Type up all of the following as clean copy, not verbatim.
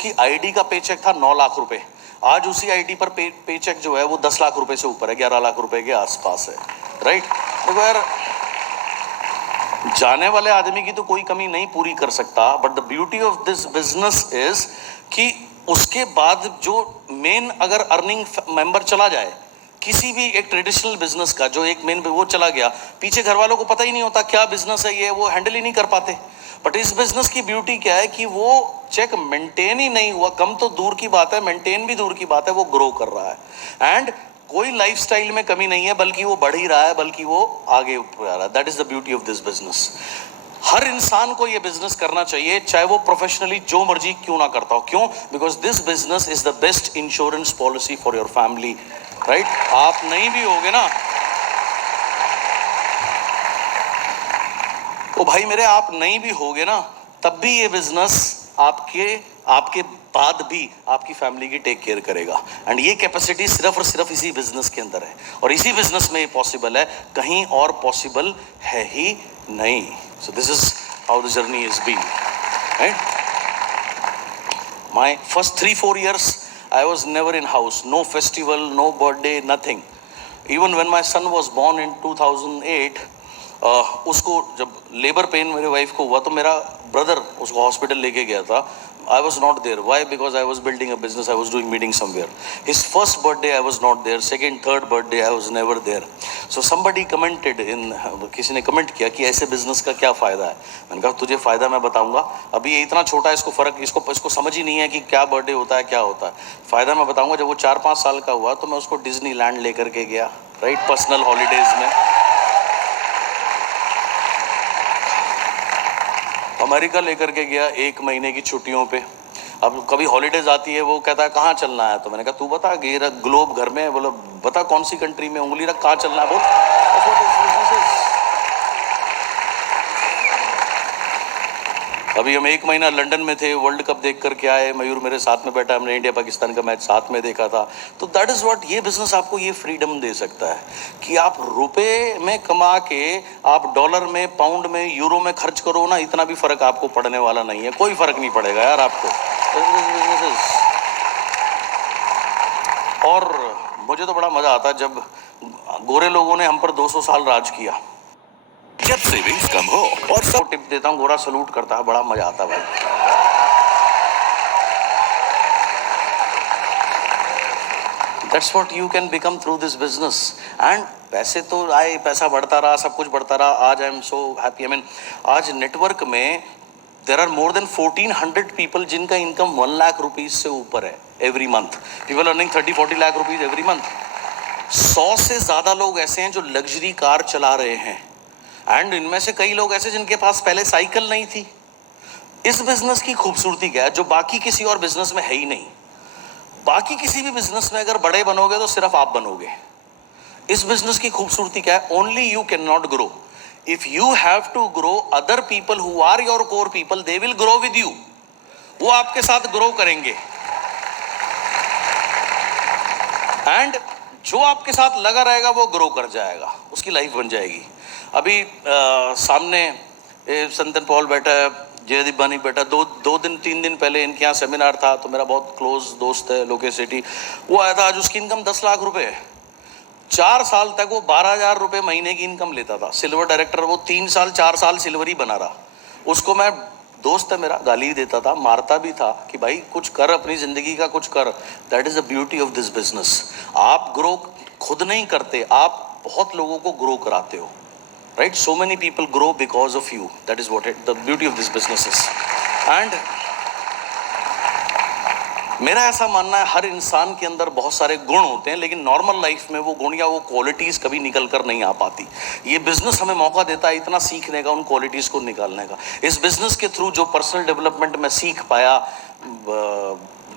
उसकी आईडी का पे चेक था 9 लाख रुपए, आज उसी आईडी पर पे चेक जो है वो 10 लाख रुपए से ऊपर है, 11 लाख रुपए के आसपास है, राइट। तो यार जाने वाले आदमी की तो कोई कमी नहीं पूरी कर सकता, but the beauty of this business is कि उसके बाद जो मेन अगर अर्निंग मेंबर चला जाए किसी भी एक ट्रेडिशनल बिजनेस का, जो एक मेन वो चला गया, पीछे घर वालों को पता ही नहीं होता क्या बिजनेस है ये, वो हैंडल ही नहीं कर पाते। बट इस बिजनेस की ब्यूटी क्या है कि वो चेक मेंटेन ही नहीं हुआ, कम तो दूर की बात है, मेंटेन भी दूर की बात है, वो ग्रो कर रहा है एंड कोई लाइफस्टाइल में कमी नहीं है, बल्कि वो बढ़ ही रहा है, बल्कि वो आगे जा रहा है। That is the beauty of this business. हर इंसान को ये बिजनेस करना चाहिए, चाहे वो प्रोफेशनली जो मर्जी क्यों ना करता हो। क्यों? Because this business is the best insurance policy for your family, right. आप नहीं भी होगे ना तो भाई मेरे, आप नहीं भी होगे ना तब भी ये बिजनेस आपके बाद भी आपकी फैमिली की टेक केयर करेगा। एंड ये कैपेसिटी सिर्फ और सिर्फ इसी बिजनेस के अंदर है, और इसी बिजनेस में ये पॉसिबल है, कहीं और पॉसिबल है ही नहीं। So this is how the journey is been, right. My first 3-4 years I was never in house, no festival, no birthday, nothing. Even when my son was born in 2008, उसको जब labour pain मेरे wife को हुआ तो मेरा brother उसको hospital लेके गया था। I was not there. Why? Because I was building a business. I was doing meeting somewhere. His first birthday I was not there. Second, third birthday I was never there. So somebody commented किसी ने comment किया कि ऐसे business का क्या फायदा है। मैंने कहा तुझे फायदा मैं बताऊंगा, अभी ये इतना छोटा है, इसको फर्क इसको समझ ही नहीं है कि क्या बर्थडे होता है, क्या होता है। फायदा मैं बताऊंगा, जब वो 4-5 साल का हुआ तो मैं उसको डिज्नीलैंड लेकर के गया, राइट, पर्सनल हॉलीडेज में। अमेरिका लेकर के गया 1 महीने की छुट्टियों पे। अब कभी हॉलीडेज आती है, वो कहता है कहाँ चलना है, तो मैंने कहा तू बता, घेरा ग्लोब घर में, बोलो बता कौन सी कंट्री में, उंगली रख, कहाँ चलना है बोल। अभी हम 1 महीना लंदन में थे, वर्ल्ड कप देख करके आए, मयूर मेरे साथ में बैठा, हमने इंडिया पाकिस्तान का मैच साथ में देखा था। तो दैट इज व्हाट ये बिजनेस आपको ये फ्रीडम दे सकता है कि आप रुपए में कमा के आप डॉलर में, पाउंड में, यूरो में खर्च करो ना, इतना भी फर्क आपको पड़ने वाला नहीं है, कोई फर्क नहीं पड़ेगा यार आपको। और मुझे तो बड़ा मजा आता है जब गोरे लोगों ने हम पर 200 साल राज किया, जब सेविंग्स कम हो और सब टिप देता हूँ, गोरा सलूट करता है, बड़ा मजा आता है भाई। That's what you can become through this business. And पैसे तो आए, पैसा बढ़ता रहा, सब कुछ बढ़ता रहा। आज I am so happy. I mean, आज नेटवर्क में there are more than 1400 people जिनका इनकम 1 लाख रुपीज से ऊपर है every month. People earning 30-40 lakh rupees every month. 100 से ज्यादा लोग ऐसे हैं जो लग्जरी कार चला रहे हैं, एंड इनमें से कई लोग ऐसे जिनके पास पहले साइकिल नहीं थी। इस बिजनेस की खूबसूरती क्या है, जो बाकी किसी और बिजनेस में है ही नहीं। बाकी किसी भी बिजनेस में अगर बड़े बनोगे तो सिर्फ आप बनोगे। इस बिजनेस की खूबसूरती क्या है, only you can not grow, if you have to grow, other people who are your core people, they will grow with you. वो आपके साथ ग्रो करेंगे, एंड जो आपके साथ लगा रहेगा वो ग्रो कर जाएगा, उसकी लाइफ बन जाएगी। अभी सामने संतन पॉल बैठा है, जयदीप बानी बैठा, 2-3 दिन पहले इनके यहाँ सेमिनार था, तो मेरा बहुत क्लोज दोस्त है लोकेश सेठी, वो आया था। आज उसकी इनकम 10 लाख रुपए है। 4 साल तक वो 12,000 रुपये महीने की इनकम लेता था, सिल्वर डायरेक्टर। वो 3 साल 4 साल सिल्वर ही बना रहा। उसको मैं, दोस्त है मेरा, गाली देता था, मारता भी था कि भाई कुछ कर, अपनी जिंदगी का कुछ कर। That is the beauty of this business. आप ग्रो खुद नहीं करते, आप बहुत लोगों को ग्रो कराते हो, right? So many people grow because of you. That is what the beauty of this business is. And मेरा ऐसा मानना है, हर इंसान के अंदर बहुत सारे गुण होते हैं, लेकिन नॉर्मल लाइफ में वो गुण या वो क्वालिटीज कभी निकल कर नहीं आ पाती। ये बिजनेस हमें मौका देता है इतना सीखने का, उन क्वालिटीज को निकालने का। इस बिजनेस के थ्रू जो पर्सनल डेवलपमेंट में सीख पाया,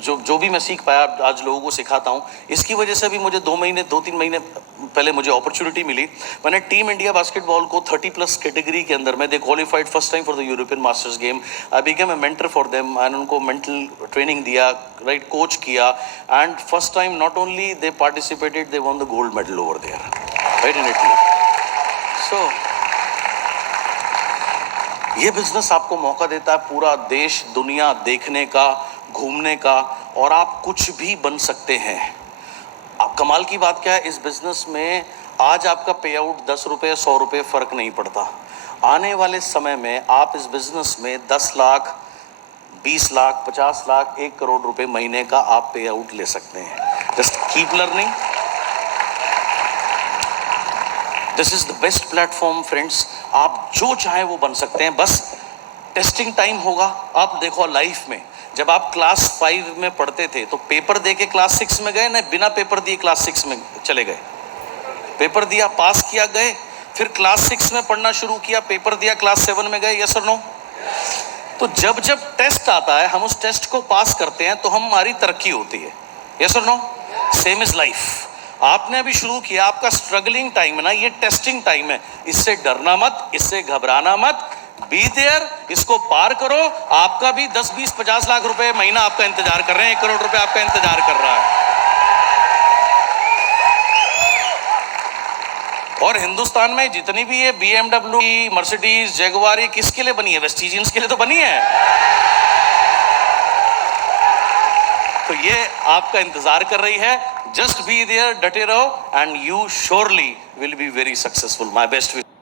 जो भी मैं सीख पाया, आज लोगों को सिखाता हूँ। इसकी वजह से भी मुझे 2-3 महीने पहले मुझे अपॉर्चुनिटी मिली। मैंने टीम इंडिया बास्केटबॉल को 30+ कैटेगरी के अंदर में, they qualified first time for the European masters game. I became a mentor for them, and उनको मेंटल ट्रेनिंग दिया, राइट, कोच किया, and first time not only they participated, they won the gold medal over there, right, in Italy. So ये business आपको मौका देता है पूरा देश दुनिया देखने का, घूमने का, और आप कुछ भी बन सकते हैं। अब कमाल की बात क्या है, इस बिजनेस में आज आपका पे आउट 10 रुपये 100 रुपये फर्क नहीं पड़ता। आने वाले समय में आप इस बिजनेस में 10 लाख 20 लाख 50 लाख 1 करोड़ रुपए महीने का आप पे आउट ले सकते हैं। Just keep learning, this is the best platform friends. आप जो चाहे वो बन सकते हैं, बस टेस्टिंग टाइम होगा। आप देखो लाइफ में, जब आप क्लास 5 में पढ़ते थे तो पेपर दे के क्लास 6 में गए ना, बिना पेपर दिए क्लास 6 में चले गए? पेपर दिया, पास किया, गए। फिर क्लास 6 में पढ़ना शुरू किया, पेपर दिया, क्लास 7 में गए। यस और नो? तो जब जब टेस्ट आता है, हम उस टेस्ट को पास करते हैं तो हमारी तरक्की होती है। यस और नो? Same is life. आपने अभी शुरू किया, आपका स्ट्रगलिंग टाइम है ना, ये टेस्टिंग टाइम है। इससे डरना मत, इससे घबराना मत, बी देयर, इसको पार करो। आपका भी 10 20 50 लाख रुपए महीना आपका इंतजार कर रहे हैं, 1 करोड़ रुपए आपका इंतजार कर रहा है। और हिंदुस्तान में जितनी भी ये BMW, मर्सिडीज, जगुआर, ये किसके लिए बनी है? वेस्टिजियंस के लिए तो बनी है। तो ये आपका इंतजार कर रही है। जस्ट बी देयर, डटे रहो, and you surely will be very successful. My best wish.